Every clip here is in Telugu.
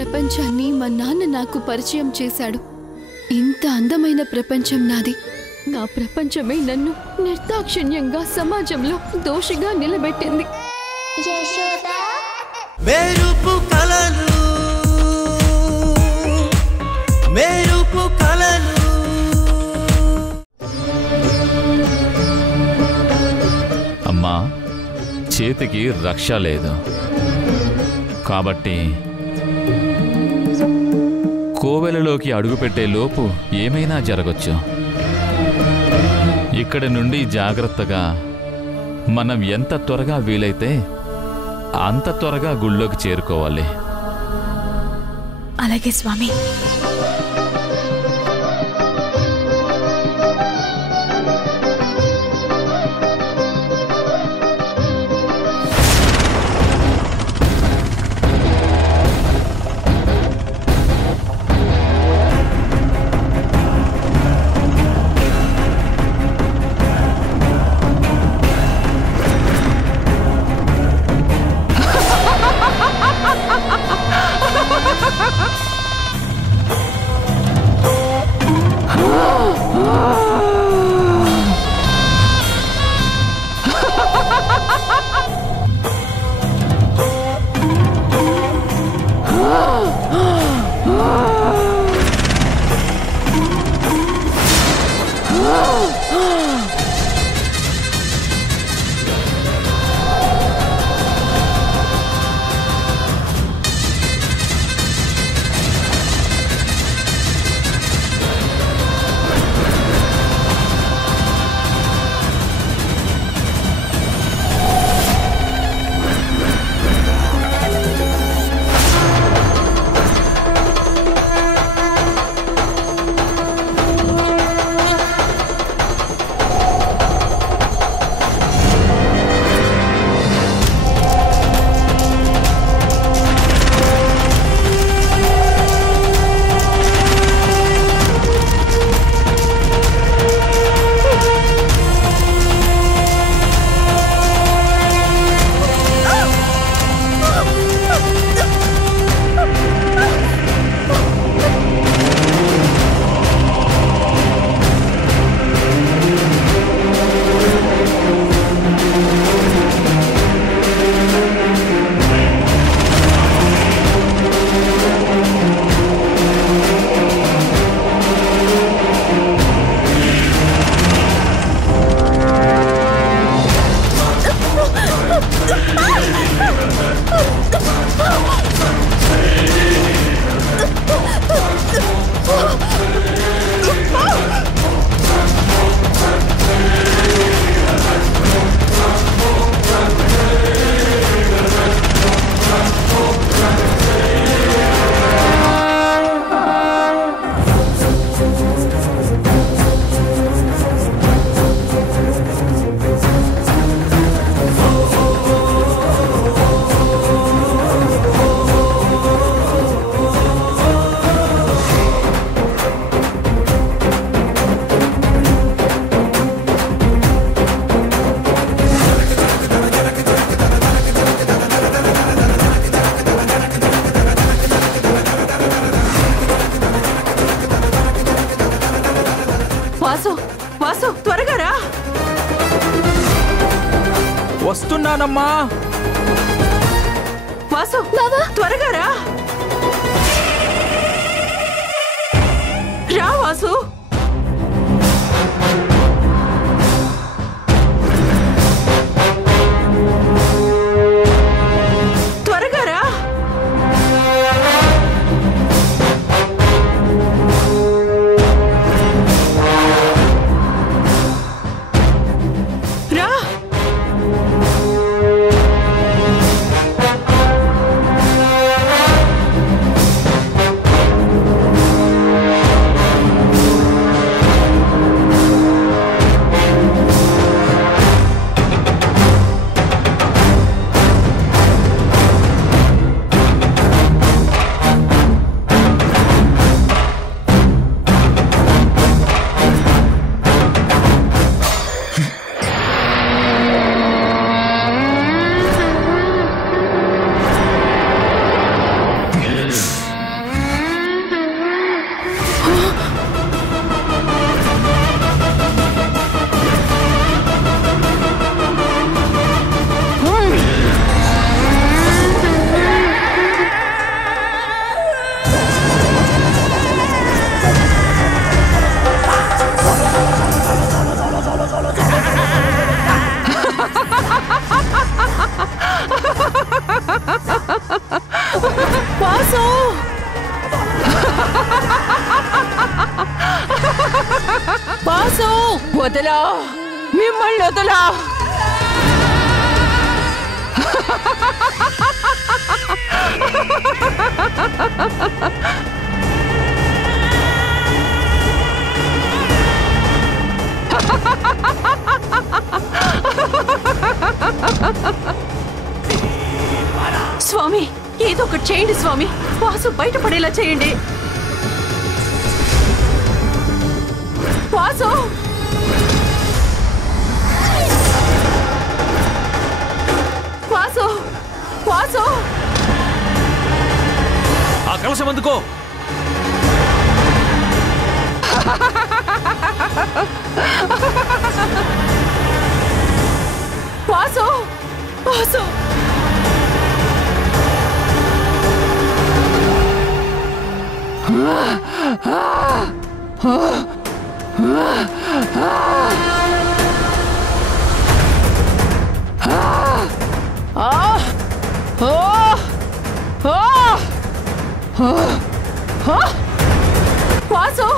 ప్రపంచాన్ని మా నాన్న నాకు పరిచయం చేశాడు. ఇంత అందమైన ప్రపంచం నాది. నా ప్రపంచమే నన్ను నిర్దాక్షిణ్యంగా సమాజంలో దోషిగా నిలబెట్టింది. మెరుపు కలలు మెరుపు కలలు. అమ్మా, చేతికి రక్ష లేదు కాబట్టి కోవెలలోకి అడుగుపెట్టే లోపు ఏమైనా జరగచ్చు. ఇక్కడి నుండి జాగ్రత్తగా మనం ఎంత త్వరగా వీలైతే అంత త్వరగా గుళ్ళోకి చేరుకోవాలి. అలాగే స్వామి. వాసు త్వరగా రా. వస్తున్నానమ్మా. వాసు త్వరగా రా. రా వాసు. త్వరగా రా. రా. వాసు వాసు వదలా మిమ్మల్ని వదలా స్వామి ఏదో ఒకటి చేయండి స్వామి వాసు బయటపడేలా చేయండి వాసు వాసు వాసు ఆ కలశం అందుకో. వాసు వాసు వాసు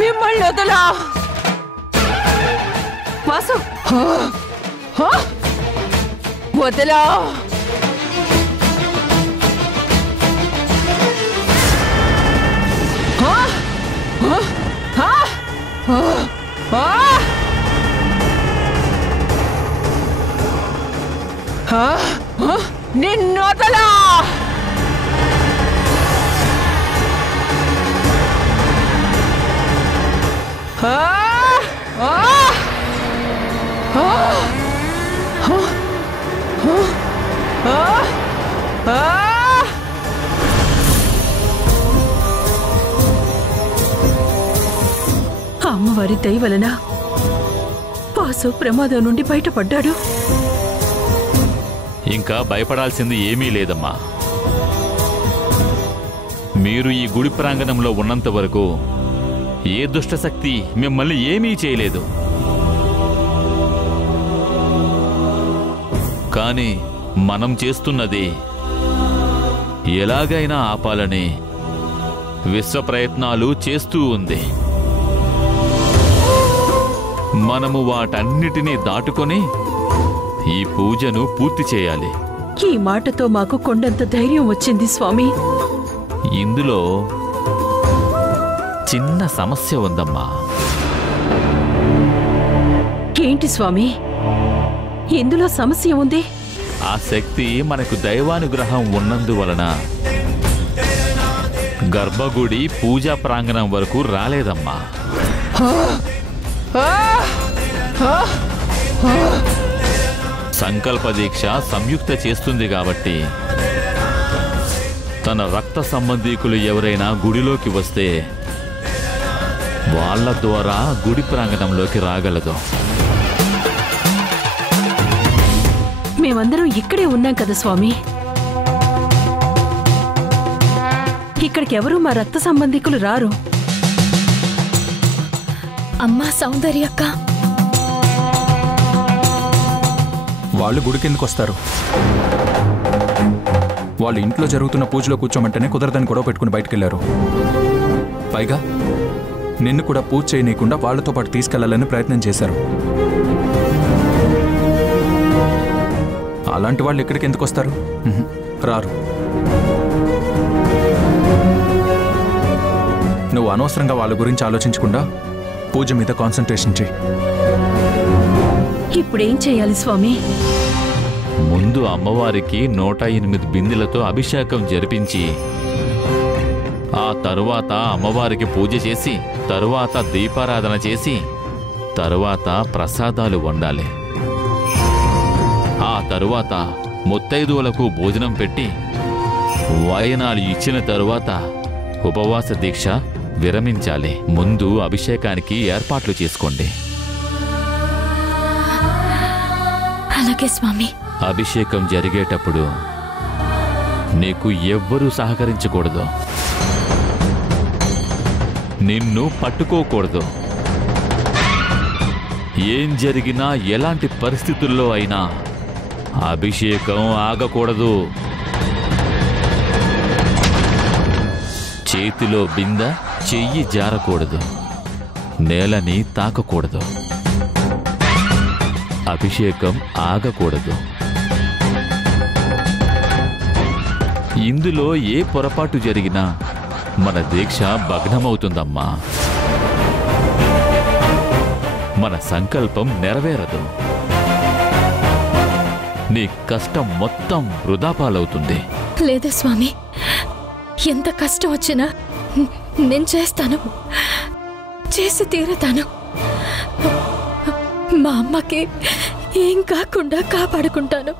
మిమ్మల్ని వదలా వాసు వదలా నిన్నొదలా అమ్మవారి దయ వలన వాసు ప్రమాదం నుండి బయటపడ్డాడు. ఇంకా భయపడాల్సింది ఏమీ లేదమ్మా. మీరు ఈ గుడి ప్రాంగణంలో ఉన్నంత వరకు ఏ దుష్టశక్తి మిమ్మల్ని ఏమీ చేయలేదు. కానీ మనం చేస్తున్నది ఎలాగైనా ఆపాలని విశ్వ ప్రయత్నాలు చేస్తూ ఉంది. మనము వాటన్నిటినీ దాటుకొని ఈ పూజను పూర్తి చేయాలి. ఈ మాటతో మాకు కొండంత ధైర్యం వచ్చింది స్వామి. ఇందులో చిన్న సమస్య ఉందమ్మా. ఏంటి స్వామి ఇందులో సమస్య ఉంది? ఆ శక్తి మనకు దైవానుగ్రహం ఉన్నందువలన గర్భగుడి పూజా ప్రాంగణం వరకు రాలేదమ్మా. సంకల్ప దీక్ష సంయుక్త చేస్తుంది కాబట్టి తన రక్త సంబంధీకులు ఎవరైనా గుడిలోకి వస్తే వాళ్ళ ద్వారా గుడి ప్రాంగణంలోకి రాగలదు. మేమందరం ఇక్కడే ఉన్నాం కదా స్వామి. ఇక్కడికి ఎవరు మా రక్త సంబంధికులు రారు. అమ్మా సౌందర్యక్క, వాళ్ళు గుడి కిందకు వస్తారు. వాళ్ళు ఇంట్లో జరుగుతున్న పూజలో కూర్చోమంటేనే కుదరదని గొడవ పెట్టుకుని బయటకెళ్లారు. పైగా నిన్ను కూడా పూజ చేయనీయకుండా వాళ్లతో పాటు తీసుకెళ్లాలని ప్రయత్నం చేశారు. అలాంటి వాళ్ళు ఇక్కడికి ఎందుకు వస్తారు? రారు. నువ్వు అనవసరంగా వాళ్ళ గురించి ఆలోచించకుండా పూజ మీద కాన్సంట్రేషన్ చేయి. ఇప్పుడేం చేయాలి స్వామి? ముందు అమ్మవారికి 108 బిందెలతో అభిషేకం జరిపించి ఆ తరువాత అమ్మవారికి పూజ చేసి తరువాత దీపారాధన చేసి తరువాత ప్రసాదాలు వండాలి. ఆ తరువాత ముత్తైదువులకు భోజనం పెట్టి వాయనాలు ఇచ్చిన తరువాత ఉపవాస దీక్ష విరమించాలి. ముందు అభిషేకానికి ఏర్పాట్లు చేసుకోండి. అలాగే స్వామి. అభిషేకం జరిగేటప్పుడు నీకు ఎవ్వరూ సహకరించకూడదు, నిన్ను పట్టుకోకూడదు. ఏం జరిగినా ఎలాంటి పరిస్థితుల్లో అయినా అభిషేకం ఆగకూడదు. చేతిలో బిందె చెయ్యి జారకూడదు, నేలని తాకకూడదు. అభిషేకం ఆగకూడదు. ఇందులో ఏ పొరపాటు జరిగినా మన దీక్ష భగ్నమవుతుందమ్మా. మన సంకల్పం నెరవేరదు. నీ కష్టం మొత్తం వృధా పాలవుతుంది. లేదా స్వామి, ఎంత కష్టం వచ్చినా నేను చేస్తాను, చేసి తీరుతాను. మా అమ్మకి ఏం కాకుండా కాపాడుకుంటాను.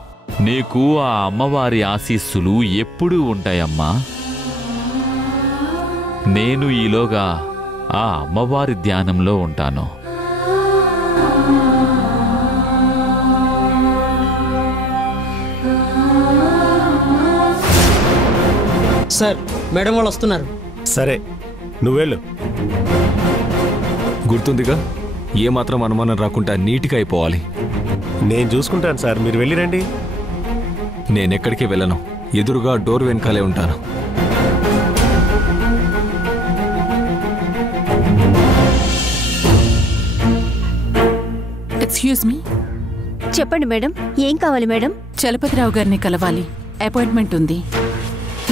నీకు ఆ అమ్మవారి ఆశీస్సులు ఎప్పుడూ ఉంటాయమ్మా. నేను ఈలోగా ఆ అమ్మవారి ధ్యానంలో ఉంటాను. సార్, మేడం వాళ్ళు వస్తున్నారు. సరే, నువ్వెళ్ళు. గుర్తుందిగా, ఏమాత్రం అనుమానం రాకుండా నీట్గా అయిపోవాలి. నేను చూసుకుంటాను సార్, మీరు వెళ్ళిరండి. నేనెక్కడికి వెళ్ళను, ఎదురుగా డోర్ వెనకాలే ఉంటాను. Excuse me. చెప్పండి మేడం, ఏం కావాలి మేడం? చలపతిరావు గారిని కలవాలి, అపాయింట్మెంట్ ఉంది.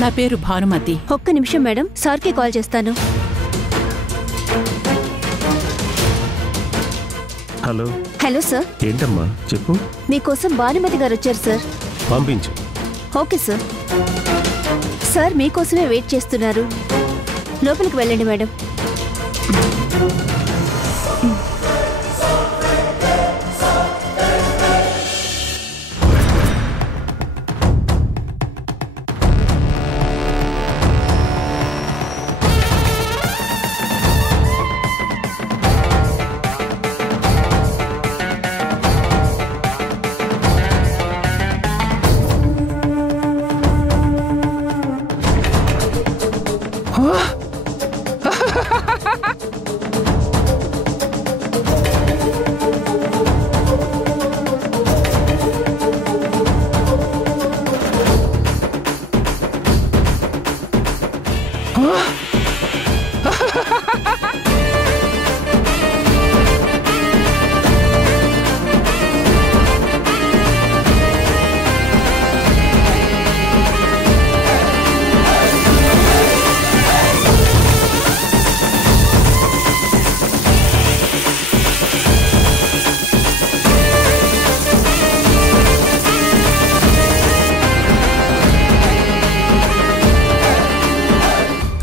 నా పేరు భానుమతి. ఒక్క నిమిషం మేడం, సార్కి కాల్ చేస్తాను. హలో. Hello sir. ఏంటమ్మా చెప్పు. మీకోసం భానుమతి గారు వచ్చారు సార్. పంపించు. Okay sir. సార్ మీకోసమే వెయిట్ చేస్తున్నారు, లోపలికి వెళ్ళండి మేడం.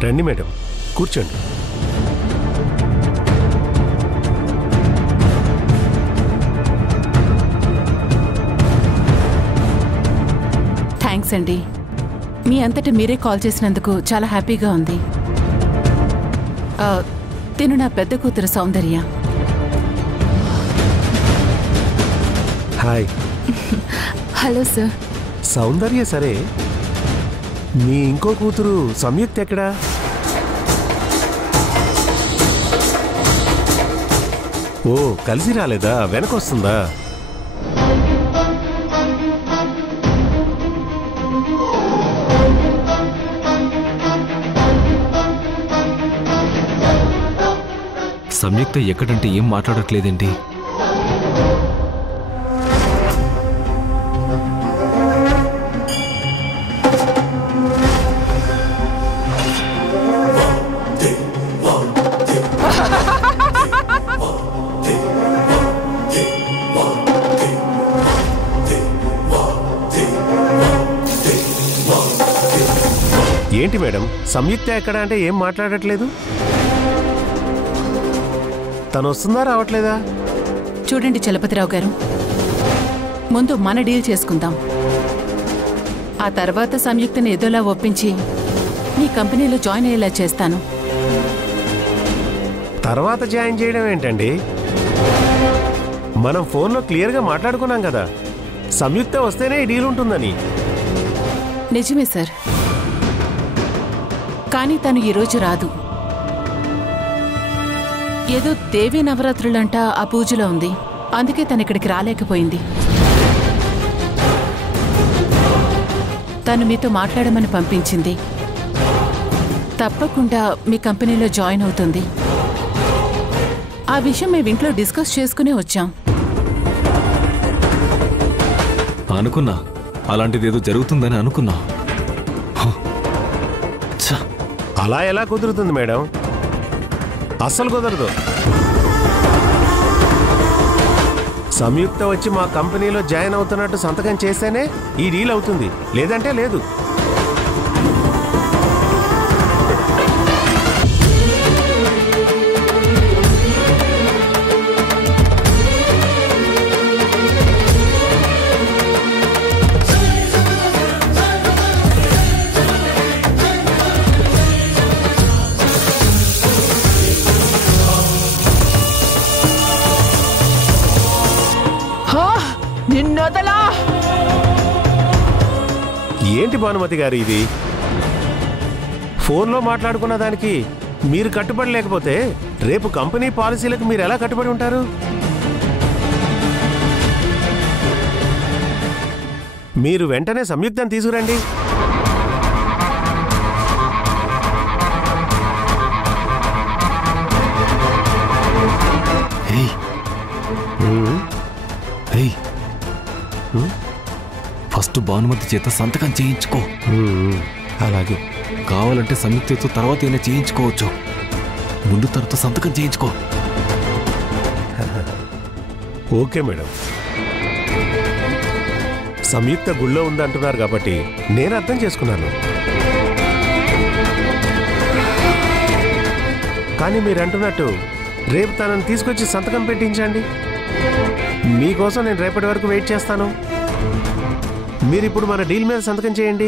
రండి మేడం, కూర్చోండి. థ్యాంక్స్ అండి. మీ అంతటా మీరే కాల్ చేసినందుకు చాలా హ్యాపీగా ఉంది. తిను నా పెద్ద కూతురు Soundarya. Hi. Hello sir. Soundarya సరే, మీ ఇంకో కూతురు సంయుక్త ఎక్కడా? ఓ, కలిసి రాలేదా? వెనకొస్తుందా? సంయుక్త ఎక్కడంటే ఏం మాట్లాడట్లేదేంటి? ఏంటి మేడం, సంయుక్త ఎక్కడ అంటే ఏం మాట్లాడట్లేదు? తను వస్తుందా రావట్లేదా? చూడండి చలపతిరావు గారు, ముందు మన డీల్ చేసుకుందాం. ఆ తర్వాత సంయుక్తని ఏదోలా ఒప్పించి నీ కంపెనీలో జాయిన్ అయ్యేలా చేస్తాను. తర్వాత జాయిన్ చేయడం ఏంటండి? మనం ఫోన్లో క్లియర్గా మాట్లాడుకున్నాం కదా, సంయుక్త వస్తేనే ఈ డీల్ ఉంటుందని. నిజమే సార్, కానీ తను ఈరోజు రాదు. ఏదో దేవీ నవరాత్రులంట ఆ పూజలో ఉంది. అందుకే తను ఇక్కడికి రాలేకపోయింది. తను మీతో మాట్లాడమని పంపించింది. తప్పకుండా మీ కంపెనీలో జాయిన్ అవుతుంది. ఆ విషయం మేము ఇంట్లో డిస్కస్ చేసుకునే వచ్చాం. అనుకున్నా అలాంటిదేదో జరుగుతుందని అనుకున్నా. అలా ఎలా కుదురుతుంది మేడం? అస్సలు కుదరదు. సంయుక్త వచ్చి మా కంపెనీలో జాయిన్ అవుతున్నట్టు సంతకం చేస్తేనే ఈ డీల్ అవుతుంది, లేదంటే లేదు. ఏంటి భానుమతి గారు ఇది? ఫోన్లో మాట్లాడుకున్న దానికి మీరు కట్టుబడి లేకపోతే రేపు కంపెనీ పాలసీలకు మీరు ఎలా కట్టుబడి ఉంటారు? మీరు వెంటనే సంయుక్తం తీసుకురండి. ఫస్ట్ భానుమతి చేత సంతకం చేయించుకో. అలాగే. కావాలంటే సంయుక్తతో తర్వాత అయినా చేయించుకోవచ్చు. ముందు తనతో సంతకం చేయించుకో. Okay madam. సంయుక్త గుళ్ళో ఉందంటున్నారు కాబట్టి నేను అర్థం చేసుకున్నాను. కానీ మీరు అంటున్నట్టు రేపు తనని తీసుకొచ్చి సంతకం పెట్టించండి. మీకోసం నేను రేపటి వరకు వెయిట్ చేస్తాను. మీరు ఇప్పుడు మన డీల్ మీద సంతకం చేయండి.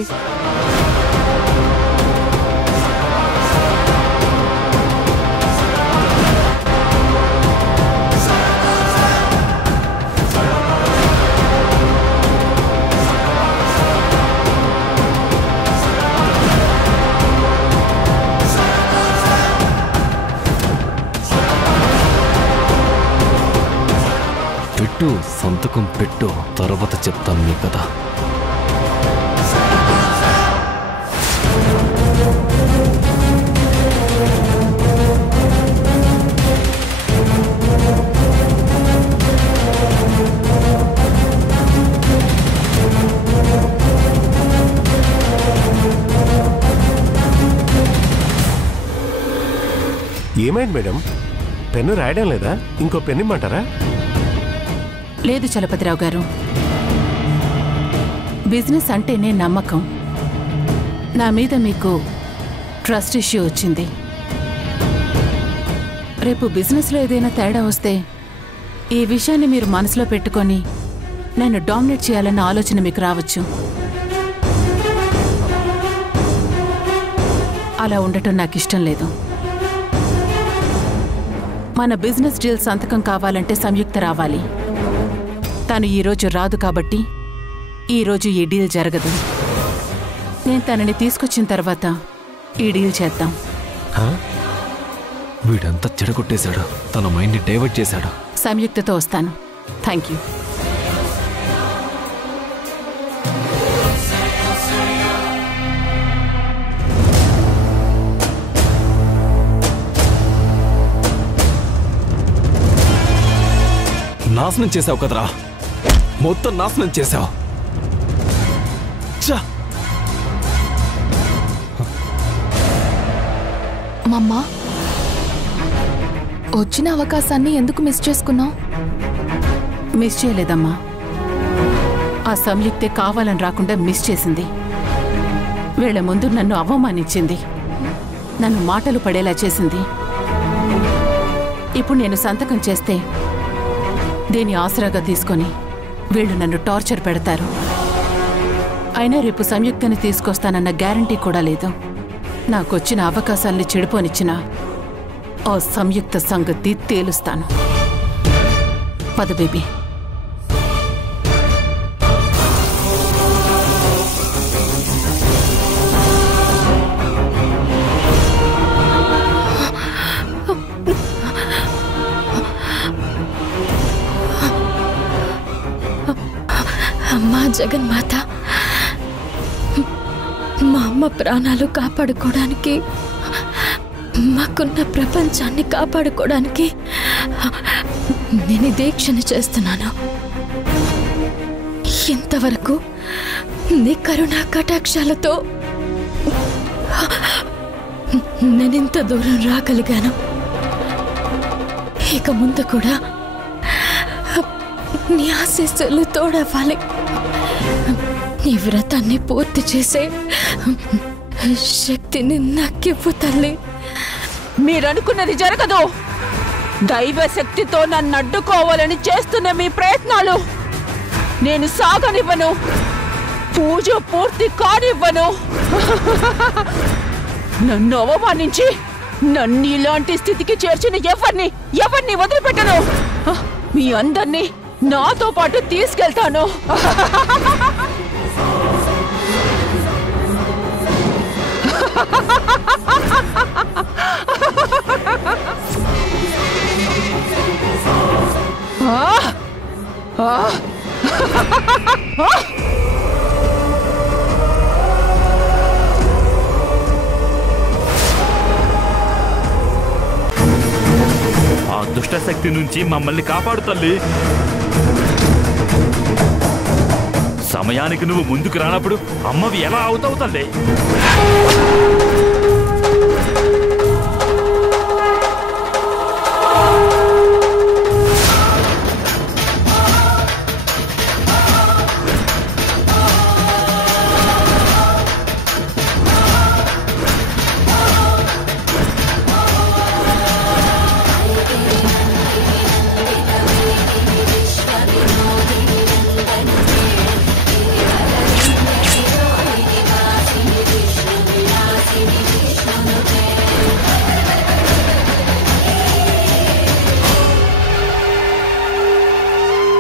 పెట్టు, సంతకం పెట్టు. తర్వాత చెప్తాను నీ కదా. ఏమైంది మేడం? పెన్ను రాయడం లేదా? ఇంకో పెన్ను ఇమ్మంటారా? లేదు చలపతిరావు గారు. బిజినెస్ అంటేనే నమ్మకం. నా మీద మీకు ట్రస్ట్ ఇష్యూ వచ్చింది. రేపు బిజినెస్లో ఏదైనా తేడా వస్తే ఈ విషయాన్ని మీరు మనసులో పెట్టుకొని నన్ను డామినేట్ చేయాలన్న ఆలోచన మీకు రావచ్చు. అలా ఉండటం నాకు ఇష్టం లేదు. మన బిజినెస్ డీల్ సంతకం కావాలంటే సంయుక్త రావాలి. తను ఈరోజు రాదు కాబట్టి ఈరోజు ఈ డీల్ జరగదు. నేను తనని తీసుకొచ్చిన తర్వాత ఈ డీల్ చేద్దాం. వీడంతా చెడగొట్టేశాడు. తన మైండ్ని డైవర్ట్ చేశాడు. సంయుక్తతో వస్తాను. Thank you. నాశనం చేశావు కదరా, మొత్తం నాశనం చేశావు. మమ్మా, వచ్చిన అవకాశాన్ని ఎందుకు మిస్ చేసుకున్నావు? మిస్ చేయలేదమ్మా. ఆ సంయుక్తే కావాలని రాకుండా మిస్ చేసింది. వీళ్ళ ముందు నన్ను అవమానించింది, నన్ను మాటలు పడేలా చేసింది. ఇప్పుడు నేను సంతకం చేస్తే దీని ఆసరాగా తీసుకొని వీళ్ళు నన్ను టార్చర్ పెడతారు. అయినా రేపు సంయుక్తని తీసుకొస్తానన్న గ్యారంటీ కూడా లేదు. నాకొచ్చిన అవకాశాల్ని చెడిపోనిచ్చిన ఆ సంయుక్త సంగతి తేలుస్తాను. పద బేబీ. అమ్మా జగన్మాత, మా అమ్మ ప్రాణాలు కాపాడుకోవడానికి, మాకున్న ప్రపంచాన్ని కాపాడుకోవడానికి నేను దీక్షణ చేస్తున్నాను. ఇంతవరకు నీ కరుణా కటాక్షాలతో నేనింత దూరం రాగలిగాను. ఇక ముందు కూడా నీ ఆశీస్సులు తోడవ్వాలి. నీ వ్రతాన్ని పూర్తి చేసే శక్తిని నాకివ్వు తల్లి. మీరనుకున్నది జరగదు. దైవ శక్తితో నన్ను అడ్డుకోవాలని చేస్తున్న మీ ప్రయత్నాలు నేను సాగనివ్వను. పూజ పూర్తి కానివ్వను. నన్ను అవమానించి నన్ను ఇలాంటి స్థితికి చేర్చిన ఎవరిని వదిలిపెట్టను. మీ అందరినీ నాతో పాటు తీసుకెళ్తాను. ఆ దుష్టశక్తి నుంచి మమ్మల్ని కాపాడు తల్లి. సమయానికి నువ్వు ముందుకు రానప్పుడు అమ్మవి ఎలా అవుతావు తల్లి?